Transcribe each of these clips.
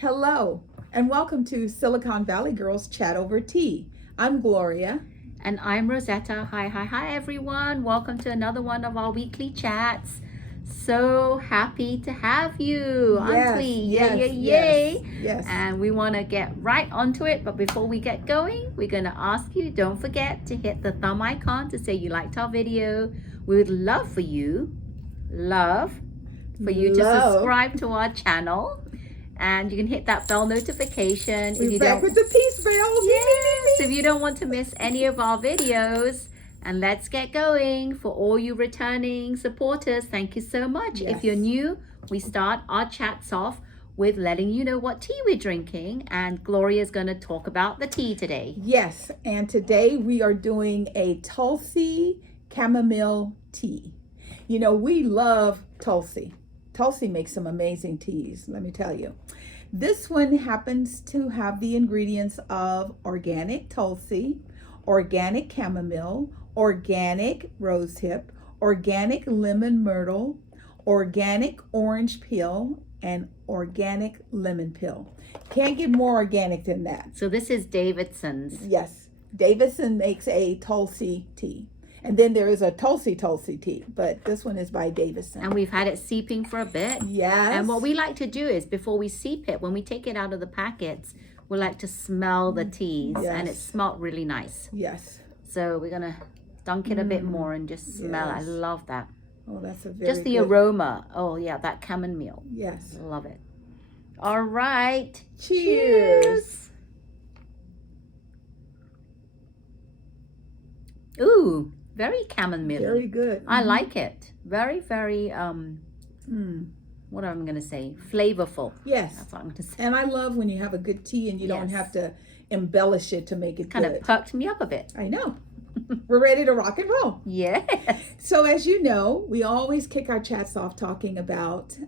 Hello, and welcome to Silicon Valley Girls Chat Over Tea. I'm Gloria. And I'm Rosetta. Hi, everyone. Welcome to another one of our weekly chats. So happy to have you, Auntie. Yay. Yes. And we want to get right onto it. But before we get going, we're going to ask you, don't forget to hit the thumb icon to say you liked our video. We would love for you to subscribe to our channel. And you can hit that bell notification. We're back with the peace bell. Yes, if you don't want to miss any of our videos. And let's get going. For all you returning supporters, thank you so much. Yes. If you're new, we start our chats off with letting you know what tea we're drinking. And Gloria's going to talk about the tea today. Yes, and today we are doing a Tulsi Chamomile Tea. You know, we love Tulsi. Tulsi makes some amazing teas, let me tell you. This one happens to have the ingredients of organic Tulsi, organic chamomile, organic rosehip, organic lemon myrtle, organic orange peel, and organic lemon peel. Can't get more organic than that. So this is Davidson's. Yes, Davidson makes a Tulsi tea. And then there is a Tulsi tea, but this one is by Davidson. And we've had it seeping for a bit. Yes. And what we like to do is before we seep it, when we take it out of the packets, we like to smell the teas. Yes. And it smelled really nice. Yes. So we're going to dunk it a bit more and just smell it. I Yes. love that. Oh, that's a very Just the good aroma. Oh, yeah, that chamomile. Yes. Love it. All right. Cheers. Ooh, very chamomile. Very good. I like it. Very, very, what am I going to say? Flavorful. Yes. That's what I'm going to say. And I love when you have a good tea and you don't Yes. have to embellish it to make it Kind good. of perked me up a bit. I know. We're ready to rock and roll. Yes. So as you know, we always kick our chats off talking about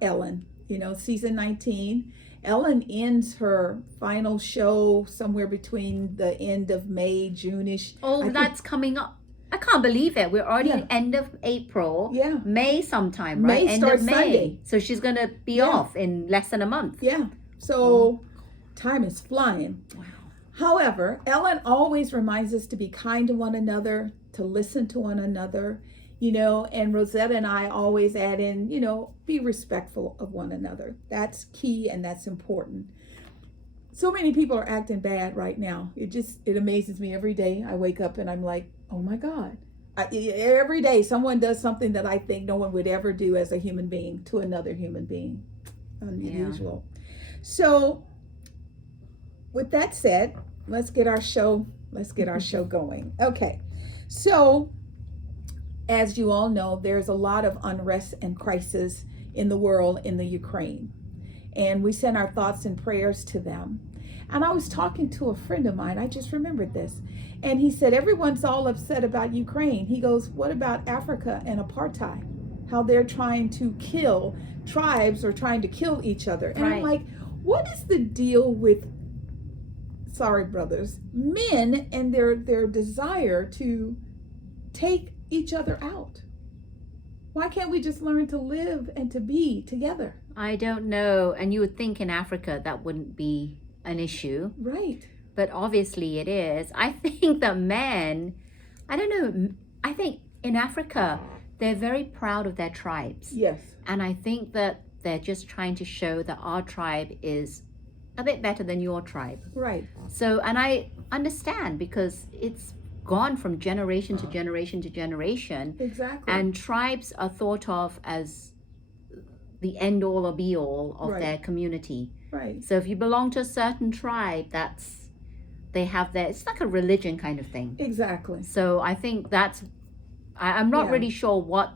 Ellen. You know, season 19. Ellen ends her final show somewhere between the end of May, June-ish. Oh, that's coming up. I can't believe it. We're already end of April. Yeah. May sometime, right? May End starts of May. Sunday. So she's going to be Yeah. off in less than a month. Yeah. So time is flying. Wow. However, Ellen always reminds us to be kind to one another, to listen to one another, you know, and Rosetta and I always add in, you know, be respectful of one another. That's key and that's important. So many people are acting bad right now. It amazes me every day. I wake up and I'm like, oh my God. Every day someone does something that I think no one would ever do as a human being to another human being. Unusual. So with that said, let's get our show going. Okay. So as you all know, there's a lot of unrest and crisis in the world in the Ukraine. And we send our thoughts and prayers to them. And I was talking to a friend of mine, I just remembered this. And he said, everyone's all upset about Ukraine. He goes, what about Africa and apartheid? How they're trying to kill tribes or trying to kill each other. And I'm like, what is the deal with, sorry brothers, men and their desire to take each other out? Why can't we just learn to live and to be together? I don't know. And you would think in Africa that wouldn't be an issue. Right. But obviously it is. I think that men, I don't know, I think in Africa, they're very proud of their tribes. Yes. And I think that they're just trying to show that our tribe is a bit better than your tribe. Right. So, and I understand because it's gone from generation to generation to generation. Exactly. And tribes are thought of as the end all or be all of their community. Right. So if you belong to a certain tribe, they have their, it's like a religion kind of thing. Exactly. So I think I'm not really sure what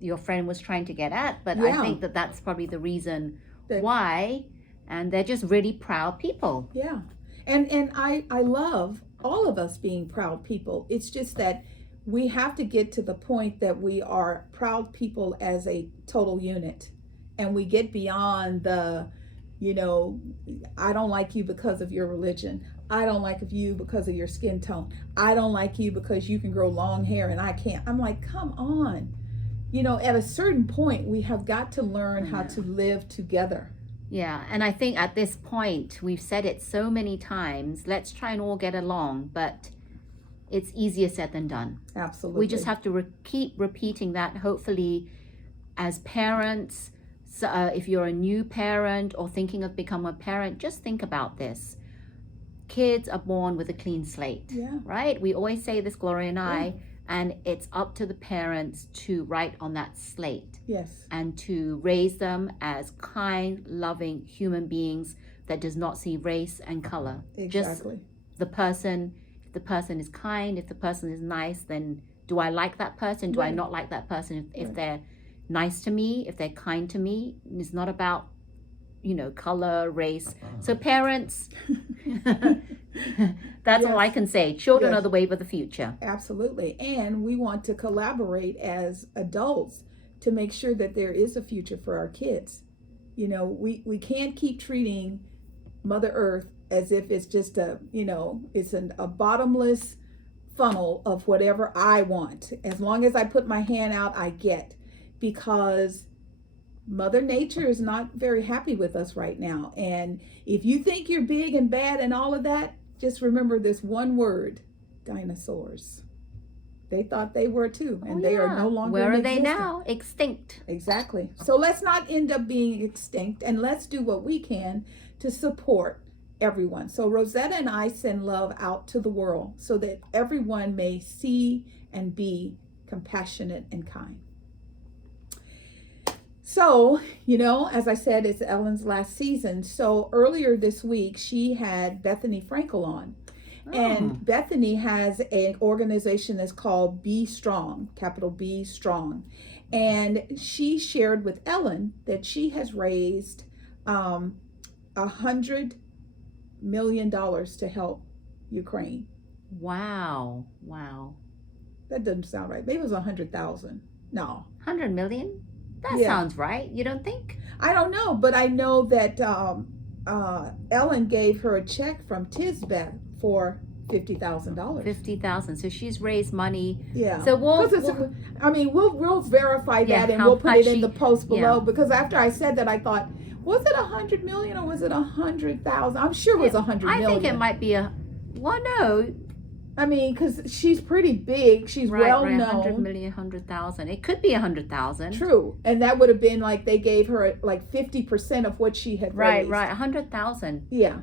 your friend was trying to get at, but I think that that's probably the reason why. And they're just really proud people. Yeah. And I love all of us being proud people. It's just that we have to get to the point that we are proud people as a total unit. And we get beyond the, you know, I don't like you because of your religion. I don't like you because of your skin tone. I don't like you because you can grow long hair and I can't. I'm like, come on. You know, at a certain point, we have got to learn how to live together. Yeah, and I think at this point, we've said it so many times, let's try and all get along, but it's easier said than done. Absolutely. We just have to keep repeating that, hopefully, as parents. So, if you're a new parent or thinking of becoming a parent, just think about this. Kids are born with a clean slate, right? We always say this, Gloria and I, and it's up to the parents to write on that slate. Yes. And to raise them as kind, loving human beings that does not see race and color. Exactly. Just the person. If the person is kind, if the person is nice, then do I like that person? Do I not like that person? If they're nice to me, if they're kind to me, it's not about, color, race. So parents, that's all I can say. Children are the wave of the future. Absolutely. And we want to collaborate as adults to make sure that there is a future for our kids. We can't keep treating Mother Earth as if it's just it's a bottomless funnel of whatever I want. As long as I put my hand out, I get. Because Mother Nature is not very happy with us right now. And if you think you're big and bad and all of that, just remember this one word: dinosaurs. They thought they were too, and they are no longer. Where are they now? Extinct. Exactly. So let's not end up being extinct, and let's do what we can to support everyone. So Rosetta and I send love out to the world so that everyone may see and be compassionate and kind. So, as I said, it's Ellen's last season. So earlier this week, she had Bethany Frankel on. And Bethany has an organization that's called Be Strong, capital B Strong. And she shared with Ellen that she has raised $100 million to help Ukraine. Wow. That doesn't sound right. Maybe it was 100,000. No. 100 million? That sounds right. You don't think? I don't know, but I know that Ellen gave her a check from Tisbeth for $50,000. $50,000. So she's raised money. Yeah. So we'll verify that and we'll put it in the post below, because after I said that, I thought, was it 100 million or was it 100,000? I'm sure it was 100 million. I think it might be no. I mean, because she's pretty big. She's well known. 100 million, 100,000. It could be 100,000. True. And that would have been like they gave her like 50% of what she had raised. Right. 100,000. Yeah.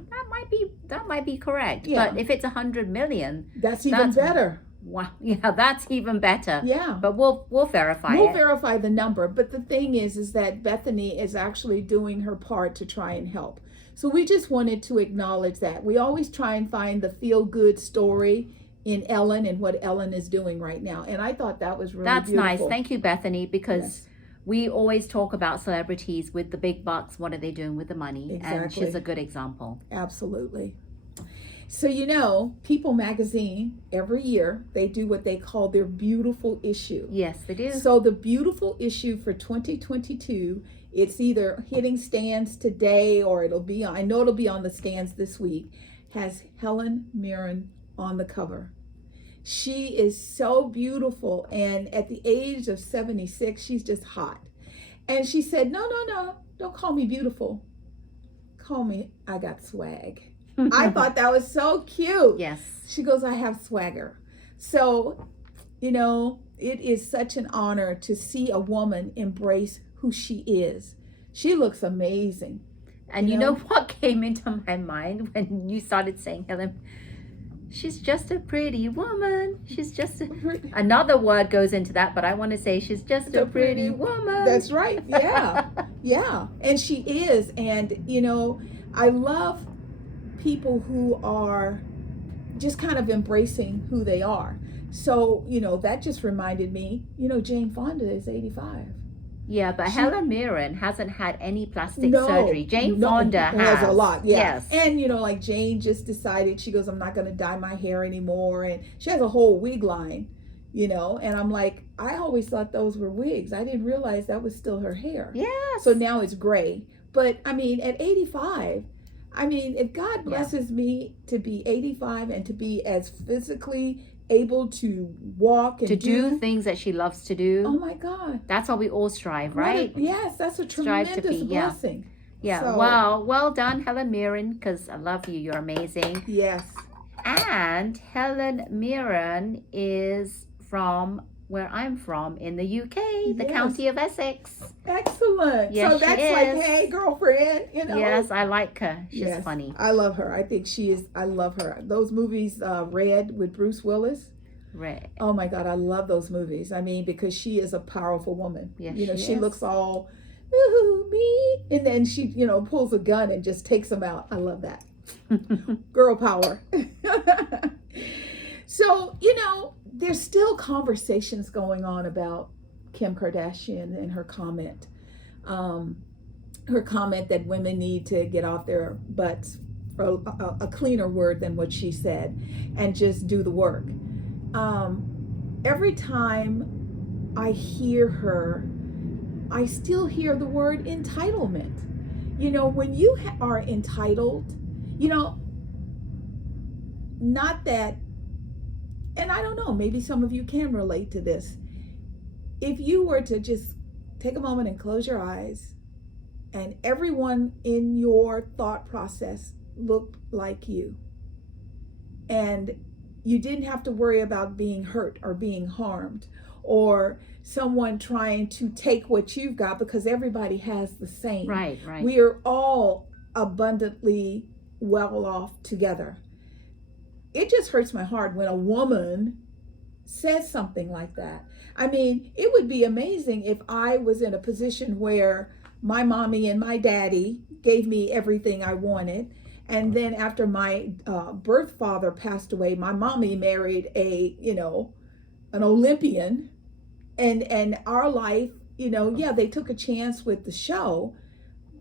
That might be correct. Yeah. But if it's 100 million, that's even better. Wow. Yeah, that's even better. Yeah. But we'll verify it. We'll verify the number. But the thing is that Bethany is actually doing her part to try and help. So we just wanted to acknowledge that. We always try and find the feel-good story in Ellen and what Ellen is doing right now. And I thought that was really beautiful. Nice. Thank you, Bethany, because we always talk about celebrities with the big bucks. What are they doing with the money? Exactly. And she's a good example. Absolutely. So, People magazine, every year, they do what they call their beautiful issue. Yes, they do. So the beautiful issue for 2022, it's either hitting stands today or it'll be on the stands this week, has Helen Mirren on the cover. She is so beautiful, and at the age of 76, she's just hot. And she said, no, don't call me beautiful. Call me, I got swag. I thought that was so cute. Yes. She goes, I have swagger. So, it is such an honor to see a woman embrace who she is. She looks amazing. And you know what came into my mind when you started saying Helen? She's just a pretty woman. She's just another word goes into that, but I want to say she's just a pretty woman. That's right. Yeah. Yeah. And she is. And, I love people who are just kind of embracing who they are. So, that just reminded me, Jane Fonda is 85. Yeah, but Helen Mirren hasn't had any plastic surgery. Jane Fonda has a lot. Yeah. Yes. And like Jane just decided, she goes, I'm not going to dye my hair anymore, and she has a whole wig line, and I'm like, I always thought those were wigs. I didn't realize that was still her hair. Yes. So now it's gray. But I mean, at 85, if God blesses me to be 85 and to be as physically able to walk and to do things that she loves to do. Oh my God. That's what we all strive, right? Yes, that's a tremendous blessing. Yeah, So, well done, Helen Mirren, because I love you. You're amazing. yes. And Helen Mirren is from where I'm from in the UK, the Yes. county of Essex. Excellent. Yes, So she that's like, is. hey, girlfriend, you know. Yes, I like her. She's Yes, funny. I love her. I think she is. I love her. Those movies, Red with Bruce Willis. Right. Oh my God, I love those movies. I mean, because she is a powerful woman. Yes, you know, she she is. looks all, ooh, me. And then she, you know, pulls a gun and just takes them out. I love that. Girl power. So, you know, there's still conversations going on about Kim Kardashian and her comment. Her comment that women need to get off their butts, for a cleaner word than what she said, and just do the work. Every time I hear her, I still hear the word entitlement. You know, when you are entitled, you know, not that, and I don't know, maybe some of you can relate to this. If you were to just take a moment and close your eyes, and everyone in your thought process looked like you, and you didn't have to worry about being hurt or being harmed or someone trying to take what you've got, because everybody has the same. Right. We are all abundantly well off together. It just hurts my heart when a woman says something like that. I mean, it would be amazing if I was in a position where my mommy and my daddy gave me everything I wanted. And then after my birth father passed away, my mommy married an Olympian, and our life, you know, yeah, they took a chance with the show.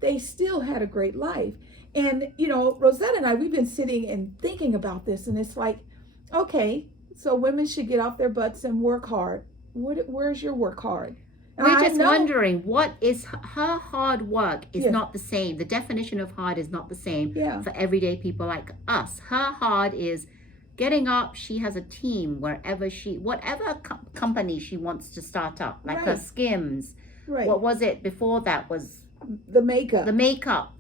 They still had a great life. And, you know, Rosetta and I, we've been sitting and thinking about this, and it's like, okay, so women should get off their butts and work hard. Where's your work hard? We're just wondering, what is her hard work is not the same. The definition of hard is not the same for everyday people like us. Her hard is getting up. She has a team whatever company she wants to start up, like her Skims. Right. What was it before that was? The makeup.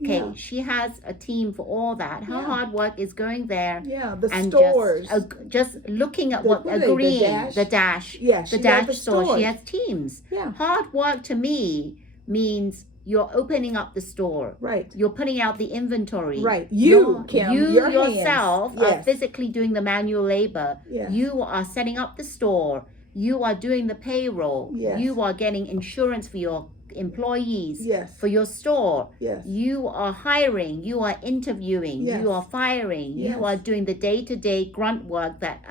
Okay, Yeah. she has a team for all that. Her hard work is going there. Yeah, the and stores. Just looking at the dash. Yes, the dash store. She has teams. Yeah. Hard work to me means you're opening up the store. Right. You're putting out the inventory. Right. You yourself are hands. physically doing the manual labor. Yes. You are setting up the store. You are doing the payroll. Yes. You are getting insurance for your employees. Yes. For your store. Yes. You are hiring. You are interviewing. Yes. You are firing. Yes. You are doing the day-to-day grunt work that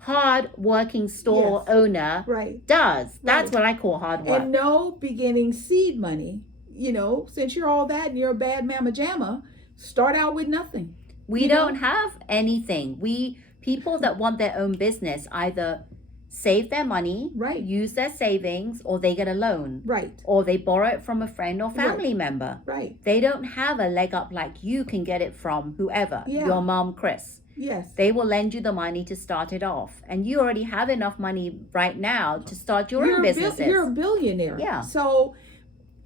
hard-working store owner does. That's what I call hard work. And no beginning seed money. You know, since you're all that and you're a bad mamma jamma, start out with nothing. We don't have anything. People that want their own business either save their money, use their savings, or they get a loan, or they borrow it from a friend or family member. They don't have a leg up like you can get it from whoever, your mom, Chris. Yes. They will lend you the money to start it off, and you already have enough money right now to start your own businesses. You're a billionaire. Yeah. So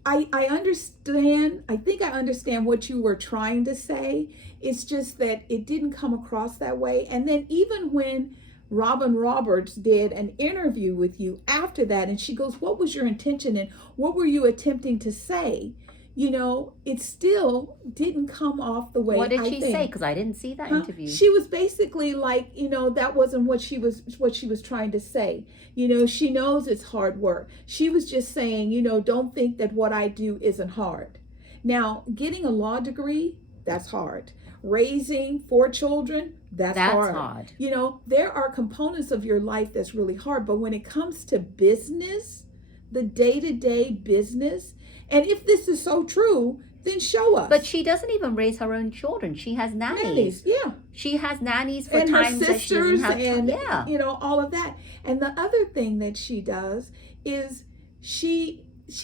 I understand. I think I understand what you were trying to say. It's just that it didn't come across that way. And then even when Robin Roberts did an interview with you after that, and she goes, what was your intention and what were you attempting to say? You know, it still didn't come off the way. What did she say? Because I didn't see that interview. She was basically like, you know, that wasn't what she was trying to say. You know, she knows it's hard work. She was just saying, you know, don't think that what I do isn't hard. Now, getting a law degree, that's hard. Raising 4 children, that's hard. You know, there are components of your life that's really hard, but when it comes to business, the day-to-day business, and if this is so true, then show us. But she doesn't even raise her own children. She has nannies. Yeah. She has nannies for and times her sisters that she doesn't have and you know, all of that. And the other thing that she does is she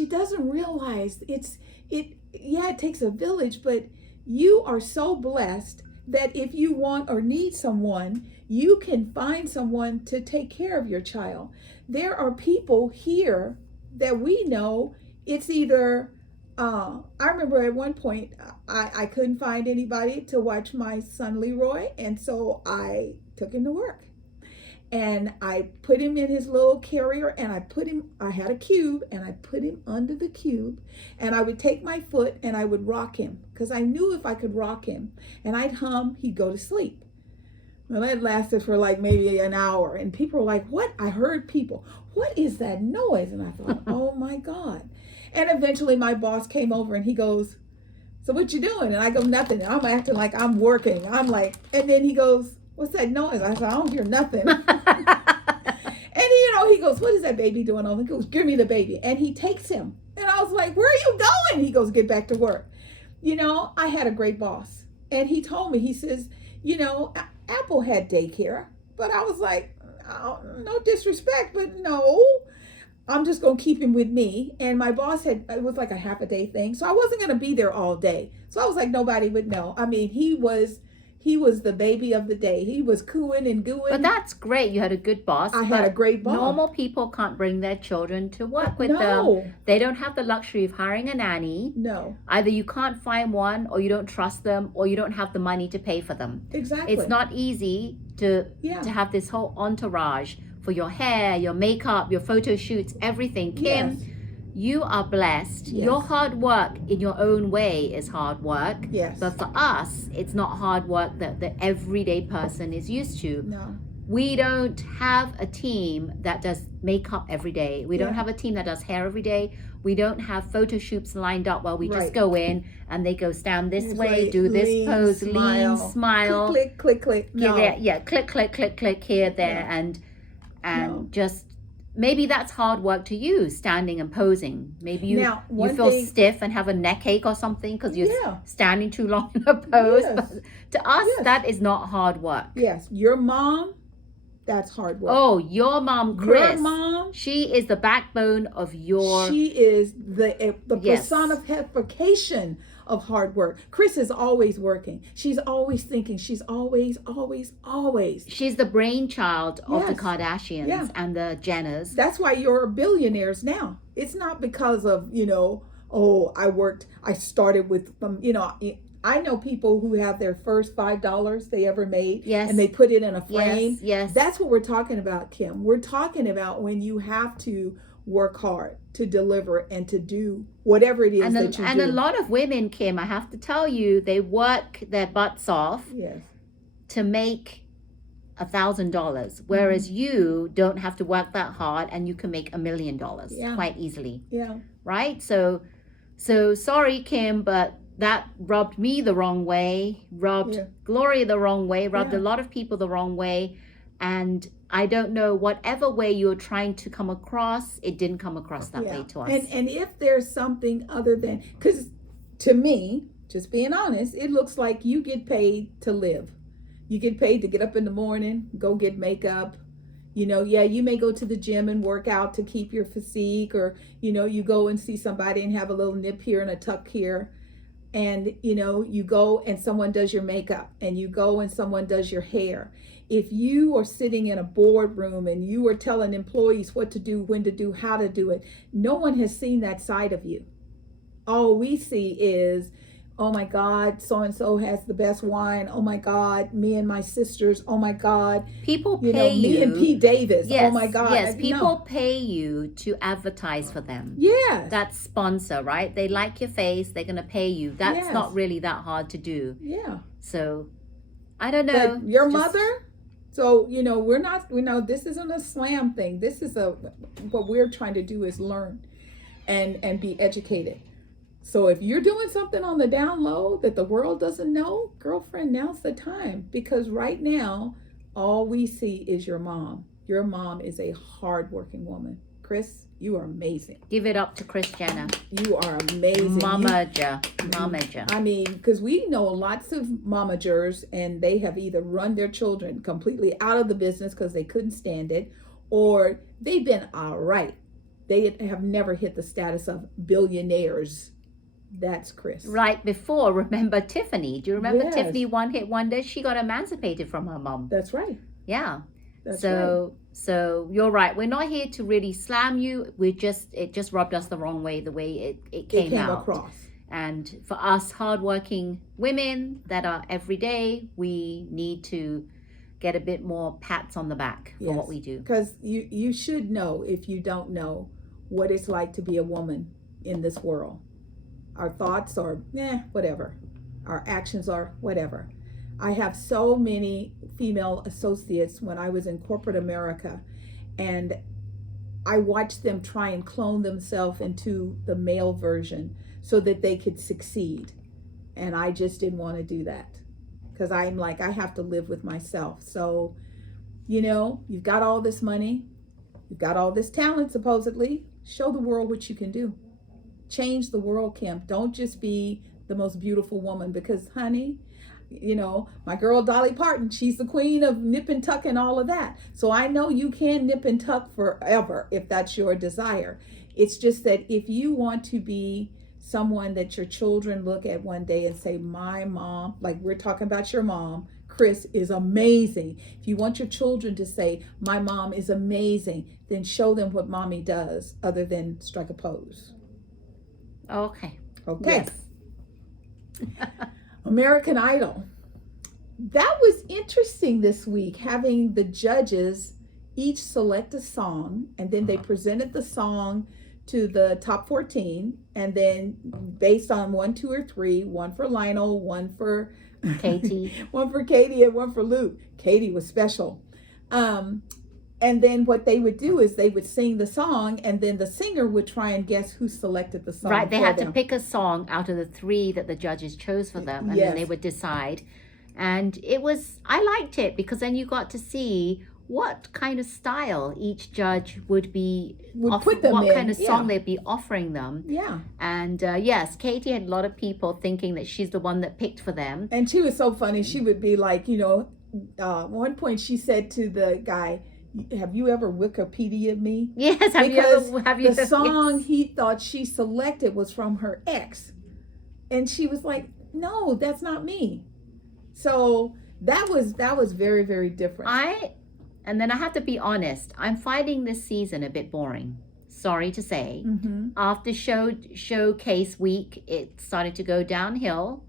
doesn't realize it takes a village, but you are so blessed that if you want or need someone, you can find someone to take care of your child. There are people here that we know, it's either I remember at one point I couldn't find anybody to watch my son Leroy, and so I took him to work. And I put him in his little carrier, and I had a cube, and I put him under the cube, and I would take my foot and I would rock him, because I knew if I could rock him and I'd hum, he'd go to sleep. Well, that lasted for like maybe an hour, and people were like, what? I heard people, what is that noise? And I thought, oh my God. And eventually my boss came over and he goes, so what you doing? And I go, nothing. And I'm acting like I'm working. I'm like, and then he goes, what's that noise? I said, I don't hear nothing. And he goes, what is that baby doing over? He goes, give me the baby. And he takes him. And I was like, where are you going? He goes, get back to work. I had a great boss. And he told me, he says, Apple had daycare. But I was like, oh, no disrespect, but no. I'm just going to keep him with me. And my boss it was like a half a day thing. So I wasn't going to be there all day. So I was like, nobody would know. I mean, he was the baby of the day. He was cooing and gooing. But that's great. You had a good boss. I had a great boss. Normal people can't bring their children to work with No. them. They don't have the luxury of hiring a nanny. No. Either you can't find one, or you don't trust them, or you don't have the money to pay for them. Exactly. It's not easy to have this whole entourage for your hair, your makeup, your photo shoots, everything. Kim, Yes. you are blessed. Yes. Your hard work in your own way is hard work. Yes. But for us, it's not hard work that the everyday person is used to. No. We don't have a team that does makeup every day. We don't Yeah. have a team that does hair every day. We don't have photo shoots lined up where we just Right. go in and they go stand this It's way, like do this lean, pose, smile. lean, smile. Click, click, click. No. Yeah, click, click, click, click here, there, No. and No. just maybe that's hard work to you, standing and posing. Maybe you Now, you one feel thing- stiff and have a neck ache or something because you're Yeah. standing too long in a pose. Yes. But to us, Yes. that is not hard work. Yes. Your mom, that's hard work. Oh, your mom, Chris. Your mom, She is the backbone of your. she is the Yes. personification of hard work. Chris is always working. She's always thinking. She's always. She's the brainchild of the Yes. Kardashians Yeah. and the Jenners. That's why you're billionaires now. It's not because of, I started with, I know people who have their first $5 they ever made. Yes. And they put it in a frame. Yes. That's what we're talking about, Kim. We're talking about when you have to work hard to deliver and to do whatever it is and that you and do. a lot of women, Kim, I have to tell you, they work their butts off Yes. to make $1,000, whereas you don't have to work that hard and you can make $1 million Yeah. quite easily, Yeah. right? So sorry, Kim, but that rubbed me the wrong way, rubbed Yeah. Gloria the wrong way, rubbed Yeah. a lot of people the wrong way, and I don't know, whatever way you're trying to come across, it didn't come across that way to us. And if there's something other than, because to me, just being honest, it looks like you get paid to live. You get paid to get up in the morning, go get makeup. You may go to the gym and work out to keep your physique, or, you go and see somebody and have a little nip here and a tuck here. And, you go and someone does your makeup, and you go and someone does your hair. If you are sitting in a boardroom and you are telling employees what to do, when to do, how to do it, no one has seen that side of you. All we see is, oh my God, so-and-so has the best wine. Oh my God, me and my sisters. Oh my God. People pay you. Me and Pete Davis. Yes, Oh my God. yes, No. people pay you to advertise for them. Yes. That's sponsor, right? They like your face, they're going to pay you. That's Yes. not really that hard to do. Yeah. So, I don't know. But your Just- mother, so, this isn't a slam thing. This is what we're trying to do is learn and be educated. So if you're doing something on the down low that the world doesn't know, girlfriend, now's the time. Because right now, all we see is your mom. Your mom is a hardworking woman. Chris, you are amazing. Give it up to Kris Jenner. You are amazing. Momager. I mean, because we know lots of momagers, and they have either run their children completely out of the business because they couldn't stand it, or they've been all right. They have never hit the status of billionaires. That's Chris. Right before, remember Tiffany? Do you remember Yes. Tiffany One Hit Wonder? She got emancipated from her mom. That's right. Yeah. That's So you're right. We're not here to really slam you. It just rubbed us the wrong way, the way it came out. across. And for us hardworking women that are every day, we need to get a bit more pats on the back for what we do. Because you should know, if you don't know, what it's like to be a woman in this world. Our thoughts are whatever. Our actions are whatever. I have so many female associates when I was in corporate America, and I watched them try and clone themselves into the male version so that they could succeed. And I just didn't want to do that, because I'm like, I have to live with myself. So, you've got all this money, you've got all this talent, supposedly. Show the world what you can do. Change the world, Kim. Don't just be the most beautiful woman, because, honey, my girl Dolly Parton, she's the queen of nip and tuck and all of that. So I know you can nip and tuck forever if that's your desire. It's just that if you want to be someone that your children look at one day and say, my mom, like we're talking about your mom, Chris, is amazing. If you want your children to say, my mom is amazing, then show them what mommy does other than strike a pose. Okay. Yes. American Idol. That was interesting this week, having the judges each select a song, and then they presented the song to the top 14, and then based on 1, 2, or 3, one for Lionel, one for Katie, one for Katie, and one for Luke. Katie was special. And then what they would do is they would sing the song, and then the singer would try and guess who selected the song. Right, they had to pick a song out of the 3 that the judges chose for them, and then they would decide. And I liked it, because then you got to see what kind of style each judge would put them in. What kind of song they'd be offering them. Yeah. And yes, Katie had a lot of people thinking that she's the one that picked for them. And she was so funny. She would be like, one point she said to the guy, have you ever Wikipedia me? Yes, because the song he thought she selected was from her ex. And she was like, no, that's not me. So that was very, very different. And then I have to be honest, I'm finding this season a bit boring. Sorry to say. Mm-hmm. After showcase week, it started to go downhill.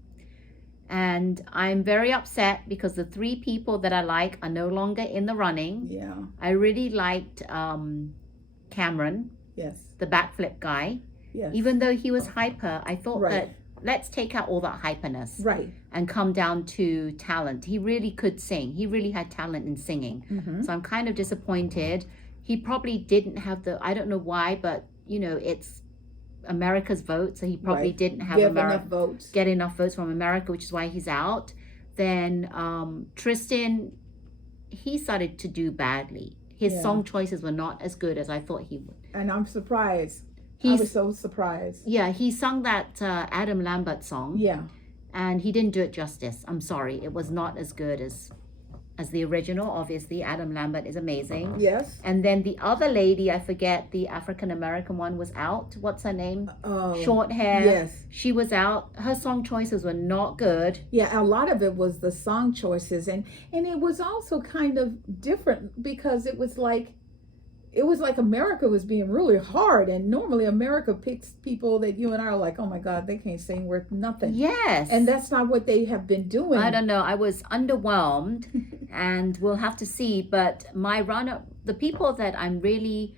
And I'm very upset because the 3 people that I like are no longer in the running. Yeah. I really liked Cameron. Yes. The backflip guy. Yes. Even though he was hyper, I thought that let's take out all that hyperness. Right. And come down to talent. He really could sing. He really had talent in singing. Mm-hmm. So I'm kind of disappointed. He probably didn't have I don't know why, but it's America's vote, so he probably didn't have get enough votes from America, which is why he's out. Then Tristan, he started to do badly. His song choices were not as good as I thought he would. And I'm surprised. I was so surprised. Yeah, he sung that Adam Lambert song. Yeah. And he didn't do it justice. I'm sorry. It was not as good as the original. Obviously, Adam Lambert is amazing. Yes. And then the other lady, I forget, the African-American one was out. What's her name? Short hair. Yes. She was out. Her song choices were not good. Yeah, a lot of it was the song choices. And it was also kind of different, because it was like America was being really hard, and normally America picks people that you and I are like, oh my God, they can't sing worth nothing. Yes. And that's not what they have been doing. I don't know. I was underwhelmed, and we'll have to see. But the people that I'm really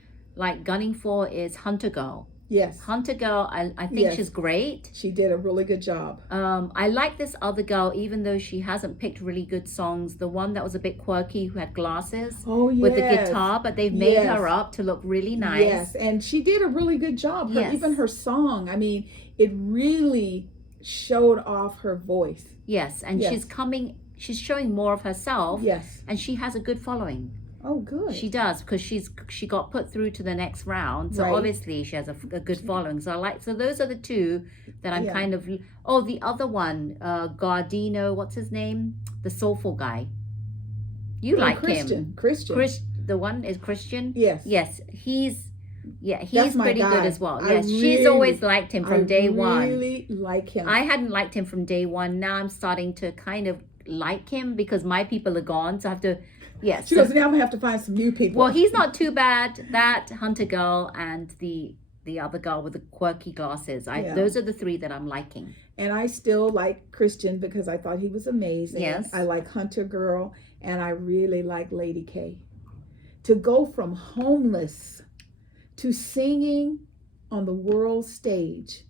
gunning for is Hunter Girl. Yes. Hunter Girl, I think she's great. She did a really good job. I like this other girl, even though she hasn't picked really good songs. The one that was a bit quirky, who had glasses with the guitar, but they've made her up to look really nice. Yes, and she did a really good job. Even her song, I mean, it really showed off her voice. Yes, and she's showing more of herself. Yes. And she has a good following. Oh, good. She does, because she got put through to the next round, so obviously she has a good following. So those are the 2 that I'm kind of. Oh, the other one, Gardino, what's his name? The soulful guy. You like him? Christian. The one is Christian. Yes. Yes, he's That's pretty guy. good as well. Yes, she's always liked him from day one. I really like him. I hadn't liked him from day one. Now I'm starting to kind of like him, because my people are gone, so I have to Yes. She goes, now I'm going to have to find some new people. Well, he's not too bad. That hunter girl and the other girl with the quirky glasses. Those are the three that I'm liking. And I still like Christian because I thought he was amazing. Yes. I like Hunter Girl, and I really like Lady K. To go from homeless to singing on the world stage,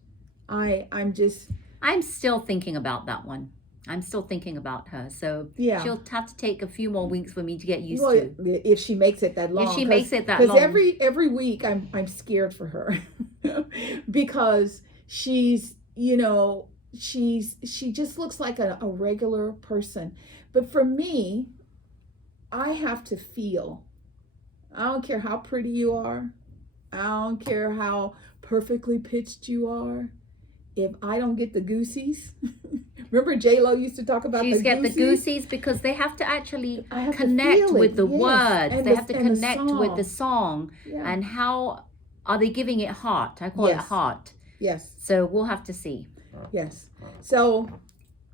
I'm still thinking about that one. I'm still thinking about her. So she'll have to take a few more weeks for me to get used to. If she makes it that long. If she makes it that long. Because every week I'm scared for her. Because she's, she just looks like a regular person. But for me, I have to feel. I don't care how pretty you are. I don't care how perfectly pitched you are. If I don't get the goosies, remember J-Lo used to talk about She's the goosies? She's get the goosies because they have to actually have connect with the words. And they have to connect with the song. Yeah. And how are they giving it heart? I call it heart. Yes. So we'll have to see. Yes. So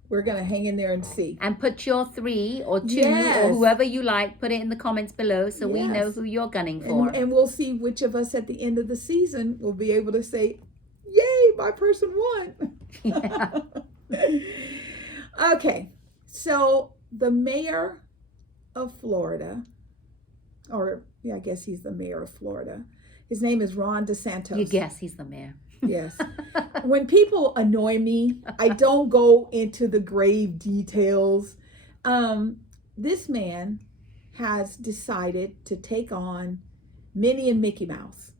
we're going to hang in there and see. And put your 3 or 2 or whoever you like, put it in the comments below so we know who you're gunning for. And we'll see which of us at the end of the season will be able to say, yay, my person won. Yeah. Okay, so the mayor of Florida, I guess he's the mayor of Florida. His name is Ron DeSantis. You guess he's the mayor. Yes. When people annoy me, I don't go into the grave details. This man has decided to take on Minnie and Mickey Mouse.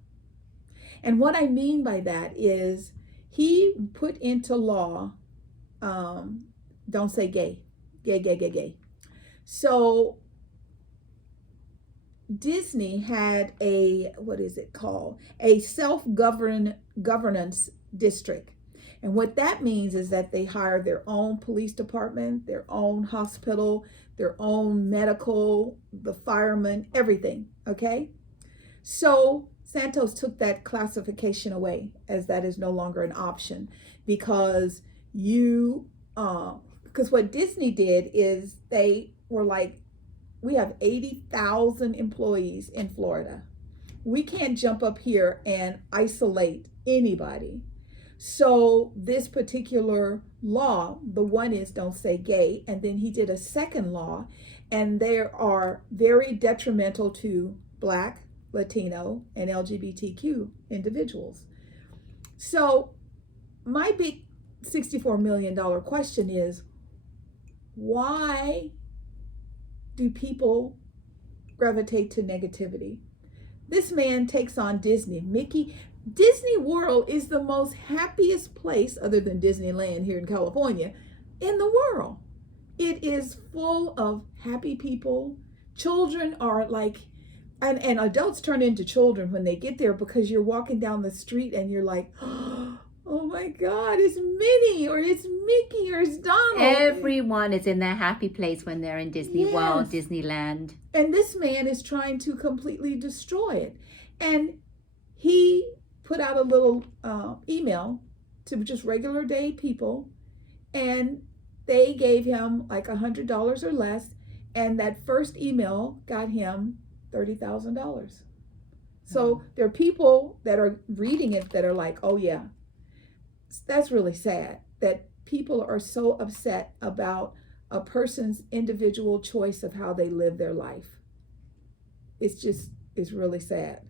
And what I mean by that is he put into law, don't say gay. Gay. So Disney had a self-governance district. And what that means is that they hire their own police department, their own hospital, their own medical, the firemen, everything, okay? So Santos took that classification away, as that is no longer an option, because what Disney did is they were like, we have 80,000 employees in Florida. We can't jump up here and isolate anybody. So this particular law, the one is don't say gay, and then he did a second law, and they are very detrimental to Black, Latino, and LGBTQ individuals. So my big $64 million question is, why do people gravitate to negativity? This man takes on Disney. Disney World is the most happiest place, other than Disneyland here in California, in the world. It is full of happy people. Children are like, and adults turn into children when they get there, because you're walking down the street and you're like, oh my God, it's Minnie, or it's Mickey, or it's Donald. Everyone is in their happy place when they're in Disney World, Disneyland. And this man is trying to completely destroy it. And he put out a little email to just regular day people, and they gave him like $100 or less. And that first email got him $30,000. So there are people that are reading it that are like, oh yeah, that's really sad that people are so upset about a person's individual choice of how they live their life. It's really sad.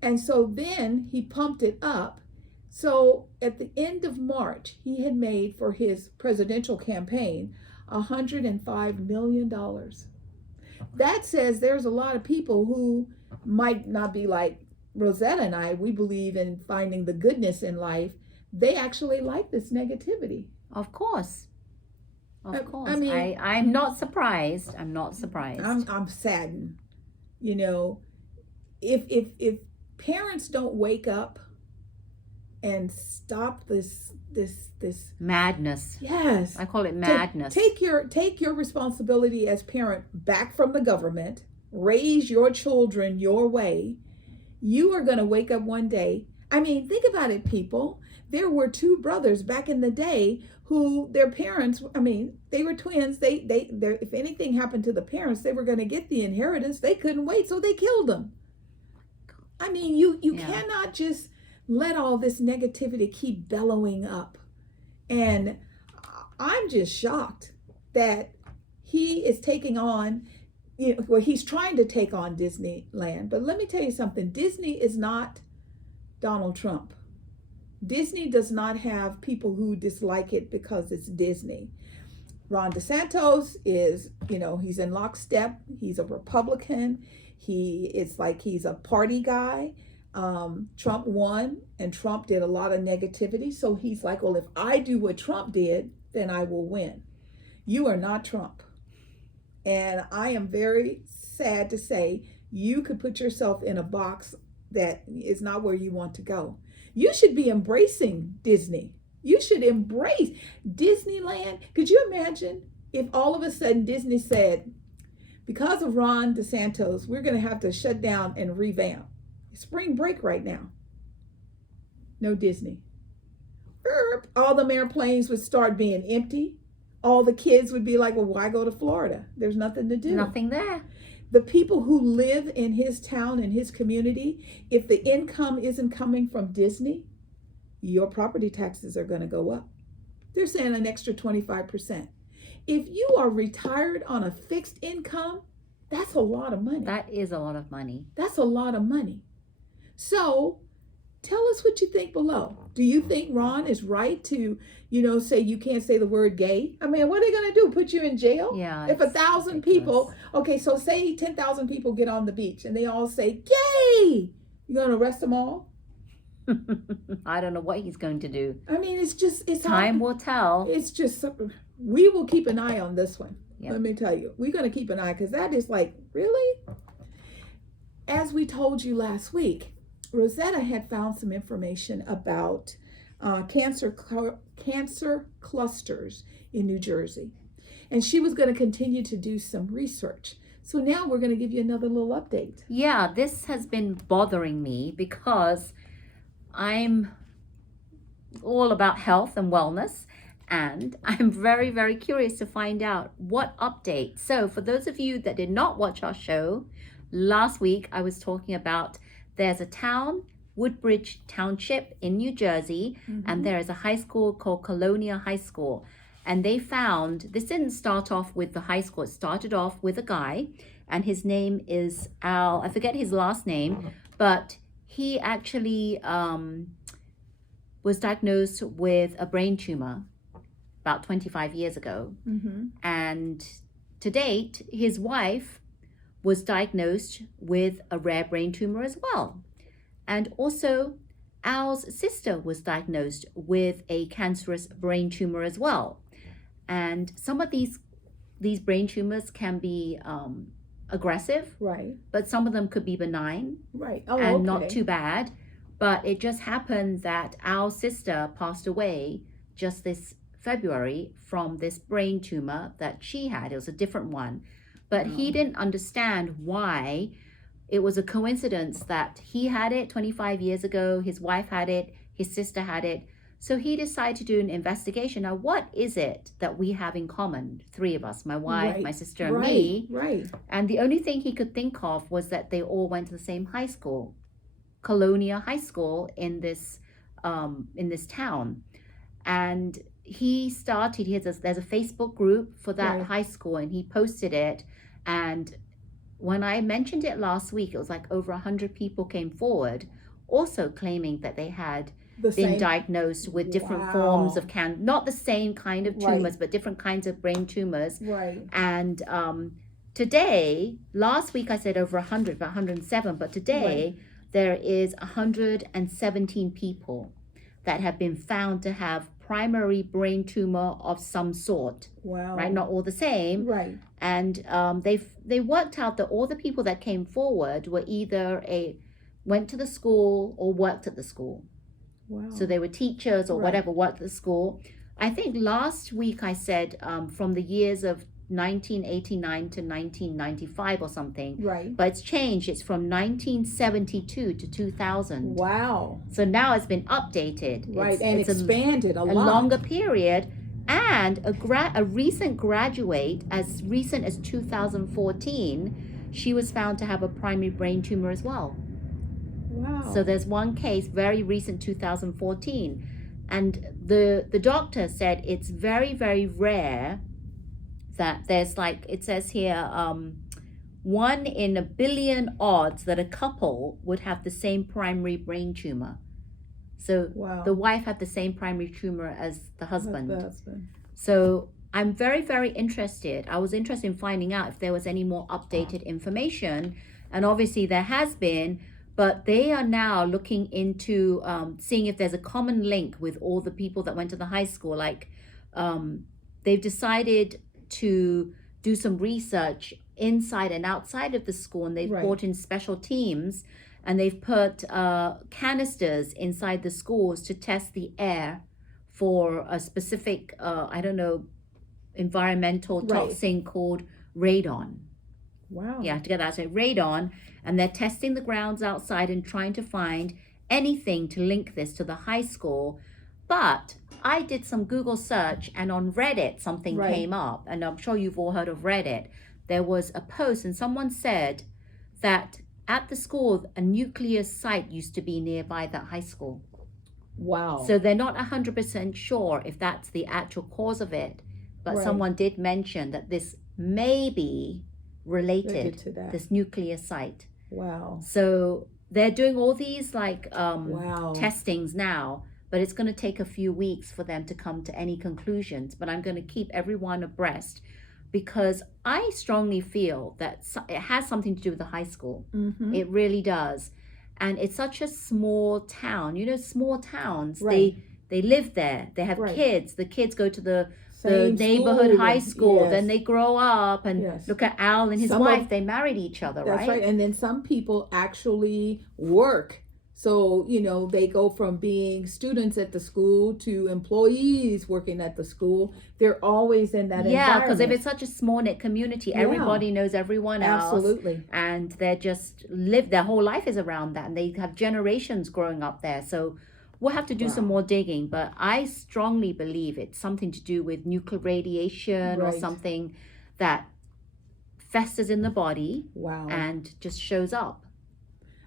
And so then he pumped it up. So at the end of March, he had made for his presidential campaign $105 million. That says there's a lot of people who might not be like Rosetta and I. We believe in finding the goodness in life. They actually like this negativity. Of course. Of course. I mean, I'm not surprised. I'm saddened. If parents don't wake up and stop this madness. Yes. I call it madness. Take your responsibility as parent back from the government. Raise your children your way. You are going to wake up one day. I mean, think about it, people. There were two brothers back in the day who their parents, I mean, they were twins. They if anything happened to the parents, they were going to get the inheritance. They couldn't wait, so they killed them. I mean, you cannot just let all this negativity keep bellowing up. And I'm just shocked that he is taking on, he's trying to take on Disneyland. But let me tell you something. Disney is not Donald Trump. Disney does not have people who dislike it because it's Disney. Ron DeSantis is, he's in lockstep. He's a Republican. It's like he's a party guy. Trump won, and Trump did a lot of negativity. So he's like, well, if I do what Trump did, then I will win. You are not Trump. And I am very sad to say you could put yourself in a box that is not where you want to go. You should be embracing Disney. You should embrace Disneyland. Could you imagine if all of a sudden Disney said, because of Ron DeSantis, we're going to have to shut down and revamp. Spring break right now. No Disney. All the airplanes would start being empty. All the kids would be like, well, why go to Florida? There's nothing to do. Nothing there. The people who live in his town, in his community, if the income isn't coming from Disney, your property taxes are going to go up. They're saying an extra 25%. If you are retired on a fixed income, that's a lot of money. That is a lot of money. That's a lot of money. So tell us what you think below. Do you think Ron is right to, say you can't say the word gay? I mean, what are they going to do? Put you in jail? Yeah. If 1,000 people, okay, so say 10,000 people get on the beach and they all say gay, you going to arrest them all? I don't know what he's going to do. I mean, it's time will tell. It's just, we will keep an eye on this one. Yep. Let me tell you, we're going to keep an eye, because that is like, really? As we told you last week, Rosetta had found some information about cancer clusters in New Jersey. And she was going to continue to do some research. So now we're going to give you another little update. Yeah, this has been bothering me because I'm all about health and wellness, and I'm very, very curious to find out what update. So for those of you that did not watch our show, last week I was talking about there's a town, Woodbridge Township in New Jersey, and there is a high school called Colonia High School. And they found, this didn't start off with the high school, it started off with a guy, and his name is Al, I forget his last name, but he actually was diagnosed with a brain tumor about 25 years ago. And to date, his wife was diagnosed with a rare brain tumor as well. And also, Al's sister was diagnosed with a cancerous brain tumor as well. And some of these brain tumors can be aggressive, right? But some of them could be benign, right? And not too bad. But it just happened that Al's sister passed away just this February from this brain tumor that she had. It was a different one, but he didn't understand why. It was a coincidence that he had it 25 years ago, his wife had it, his sister had it. So he decided to do an investigation. Now, what is it that we have in common? Three of us, my wife, my sister, and me. Right. And the only thing he could think of was that they all went to the same high school, Colonia High School in this town. And he started, there's a Facebook group for that high school, and he posted it. And when I mentioned it last week, it was like over 100 people came forward, also claiming that they had been diagnosed with different forms of cancer, not the same kind of tumors, but different kinds of brain tumors. Right. And today, last week I said over 100, about 107, but today there is 117 people that have been found to have primary brain tumor of some sort. Wow. Right, not all the same. Right. And they worked out that all the people that came forward were either went to the school or worked at the school. Wow. So they were teachers or whatever, worked at the school. I think last week I said from the years of 1989 to 1995 or something. Right. But it's changed. It's from 1972 to 2000. Wow. So now it's been updated. Right, and it's expanded a lot. longer period. And a recent graduate, as recent as 2014, she was found to have a primary brain tumor as well. Wow. So there's one case, very recent, 2014. And the doctor said it's very, very rare that there's, like, it says here, 1 in a billion odds that a couple would have the same primary brain tumor. So wow. the wife had the same primary tumor as the husband. The husband. So I'm very, very interested. I was interested in finding out if there was any more updated information. And obviously there has been, but they are now looking into seeing if there's a common link with all the people that went to the high school. Like they've decided to do some research inside and outside of the school, and they've Right. brought in special teams, and they've put canisters inside the schools to test the air for a specific, environmental Right. toxin called radon. Wow. Yeah, to get that, so radon, and they're testing the grounds outside and trying to find anything to link this to the high school. But I did some Google search, and on Reddit something Right. came up, and I'm sure you've all heard of Reddit. There was a post, and someone said that at the school, a nuclear site used to be nearby that high school. Wow. So they're not 100% sure if that's the actual cause of it, but Right. someone did mention that this may be related to that. this nuclear site. Wow. So they're doing all these Wow. testings now, but it's going to take a few weeks for them to come to any conclusions. But I'm going to keep everyone abreast, because I strongly feel that it has something to do with the high school. Mm-hmm. It really does. And it's such a small town. You know, small towns, Right. they live there. They have Right. kids. The kids go to the Same neighborhood school, high school. yes. Then they grow up, and Yes. look at Al and his Some wife. of- They married each other, That's right. And then some people actually work. So, they go from being students at the school to employees working at the school. They're always in that Yeah, because if environment. it's such a small knit community, Yeah. everybody knows everyone else. Absolutely. And they're just their whole life is around that, and they have generations growing up there. So we'll have to do some Wow. more digging, but I strongly believe it's something to do with nuclear radiation or Right. something that festers in the body Wow. and just shows up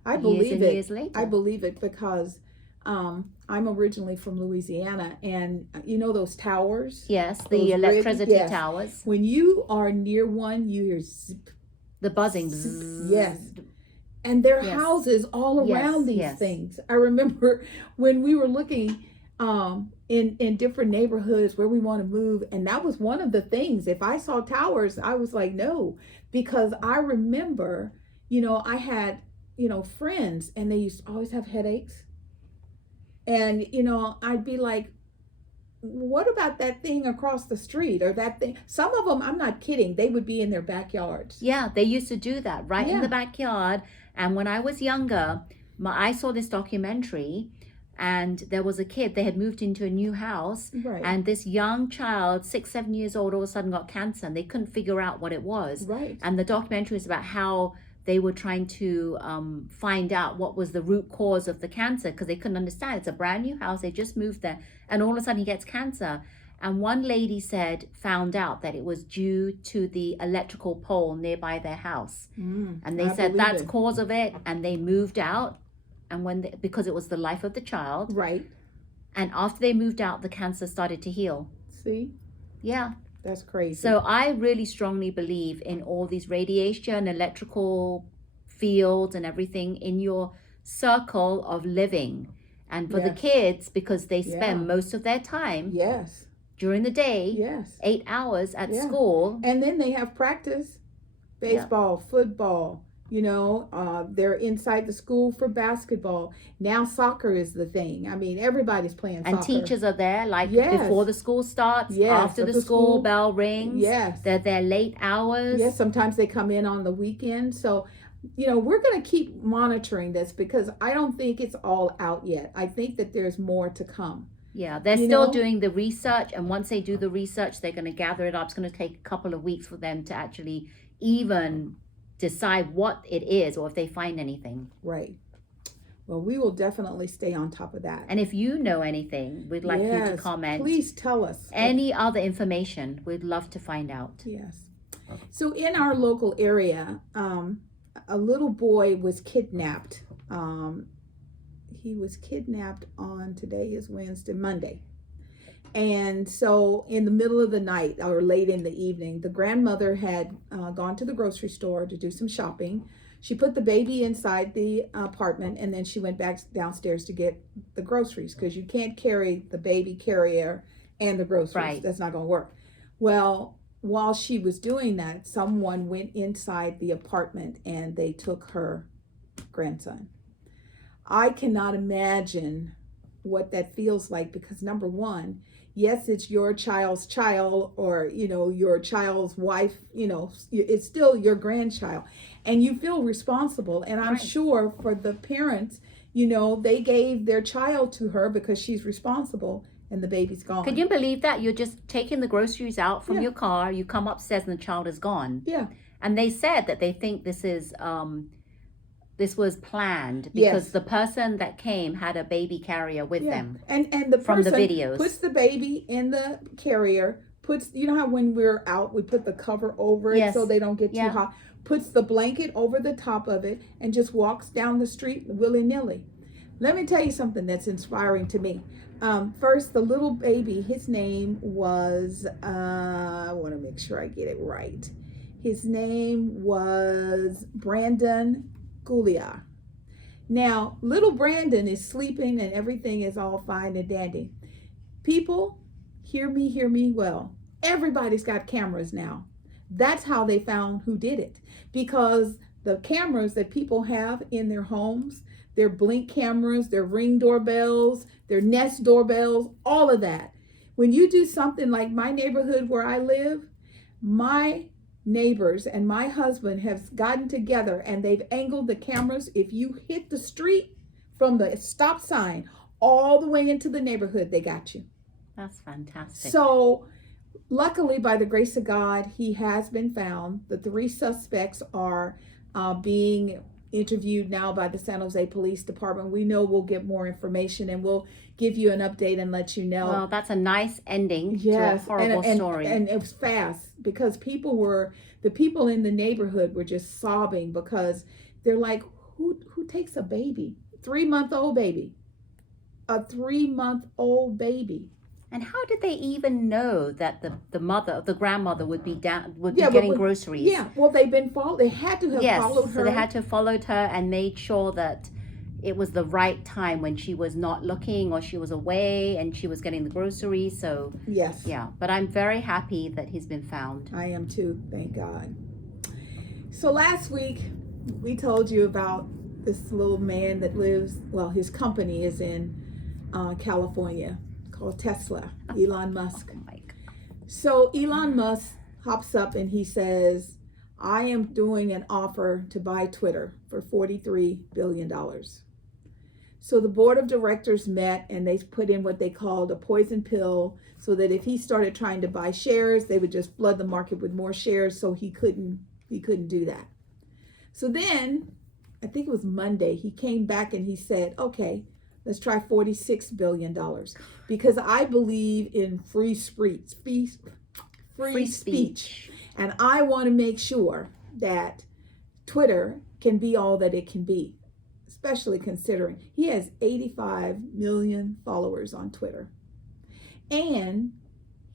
I years believe and it. years later. I believe it because I'm originally from Louisiana, and those towers? Yes, Those the rig- electricity yes. towers, When you are near one, you hear zip. the buzzing. Yes. And there are Yes. houses all Yes, around these yes. things. I remember when we were looking in different neighborhoods where we want to move, and that was one of the things. If I saw towers, I was like, no, because I remember, I had, friends, and they used to always have headaches. And, I'd be like, what about that thing across the street, or that thing? Some of them, I'm not kidding, they would be in their backyards. Yeah, they used to do that right in Yeah. the backyard. And when I was younger, I saw this documentary, and there was a kid. They had moved into a new house, Right. and this young child, 6, 7 years old, all of a sudden got cancer, and they couldn't figure out what it was. Right. And the documentary is about how they were trying to find out what was the root cause of the cancer, because they couldn't understand. It's a brand new house. They just moved there, and all of a sudden he gets cancer. And one lady found out that it was due to the electrical pole nearby their house. And they I said believe that's it. cause of it. And they moved out. And because it was the life of the child. Right. And after they moved out, the cancer started to heal. See, Yeah. that's crazy. So I really strongly believe in all these radiation, electrical fields and everything in your circle of living. And for the Yes. kids, because they spend Yeah. most of their time Yes. during the day, Yes. 8 hours at Yeah. school. And then they have practice, baseball, football. They're inside the school for basketball. Now soccer is the thing. I mean, everybody's playing And soccer. teachers are there, like Yes. before the school starts, Yes, after at the the school school. bell rings. Yes. They're there late hours. Yes, sometimes they come in on the weekend. So, we're going to keep monitoring this, because I don't think it's all out yet. I think that there's more to come. Yeah, they're You still know? doing the research, and once they do the research, they're going to gather it up. It's going to take a couple of weeks for them to actually even decide what it is or if they find anything. Right. Well, we will definitely stay on top of that. And if you know anything, we'd like you to Yes, comment. please tell us. Any other information, we'd love to find out. Yes. So in our local area, a little boy was kidnapped. He was kidnapped on, today is Wednesday, Monday. And so in the middle of the night or late in the evening, the grandmother had gone to the grocery store to do some shopping. She put the baby inside the apartment, and then she went back downstairs to get the groceries, because you can't carry the baby carrier and the groceries. Right. That's not going to work. Well, while she was doing that, someone went inside the apartment and they took her grandson. I cannot imagine what that feels like, because number one, yes, it's your child's child, or, your child's wife, it's still your grandchild, and you feel responsible. And I'm Right. sure for the parents, they gave their child to her because she's responsible, and the baby's gone. Can you believe that? You're just taking the groceries out from Yeah. your car, you come upstairs and the child is gone. Yeah. And they said that they think this was planned because Yes. the person that came had a baby carrier with Yeah. them. And the From the person videos. puts the baby in the carrier, puts, how when we're out, we put the cover over it Yes. so they don't get Yeah. too hot, puts the blanket over the top of it, and just walks down the street willy-nilly. Let me tell you something that's inspiring to me. First, the little baby, his name was, I want to make sure I get it right. His name was Brandon Gulia. Now, little Brandon is sleeping and everything is all fine and dandy. People, hear me well. Everybody's got cameras now. That's how they found who did it. Because the cameras that people have in their homes, their Blink cameras, their Ring doorbells, their Nest doorbells, all of that. When you do something like my neighborhood where I live, my neighbors and my husband have gotten together and they've angled the cameras. If you hit the street from the stop sign all the way into the neighborhood, they got you. That's fantastic. So luckily, by the grace of God, he has been found. The 3 suspects are being interviewed now by the San Jose Police Department. We know we'll get more information and we'll give you an update and let you know. Well, that's a nice ending Yes, to a horrible story. And it was fast, because the people in the neighborhood were just sobbing, because they're like, who takes a baby? 3-month-old baby. A 3-month-old baby. And how did they even know that the grandmother would be Yeah, getting but- groceries? Yeah, well, they had to have Yes, followed her. so they had to have followed her and made sure that it was the right time when she was not looking or she was away and she was getting the groceries. So Yes. yeah, but I'm very happy that he's been found. I am too, thank God. So last week, we told you about this little man that his company is in California, called Tesla, Elon Musk. Oh my God. So Elon Musk hops up and he says, I am doing an offer to buy Twitter for $43 billion. So the board of directors met and they put in what they called a poison pill, so that if he started trying to buy shares, they would just flood the market with more shares, so he couldn't do that. So then, I think it was Monday, he came back and he said, okay, let's try $46 billion, because I believe in free speech. And I want to make sure that Twitter can be all that it can be, especially considering he has 85 million followers on Twitter. And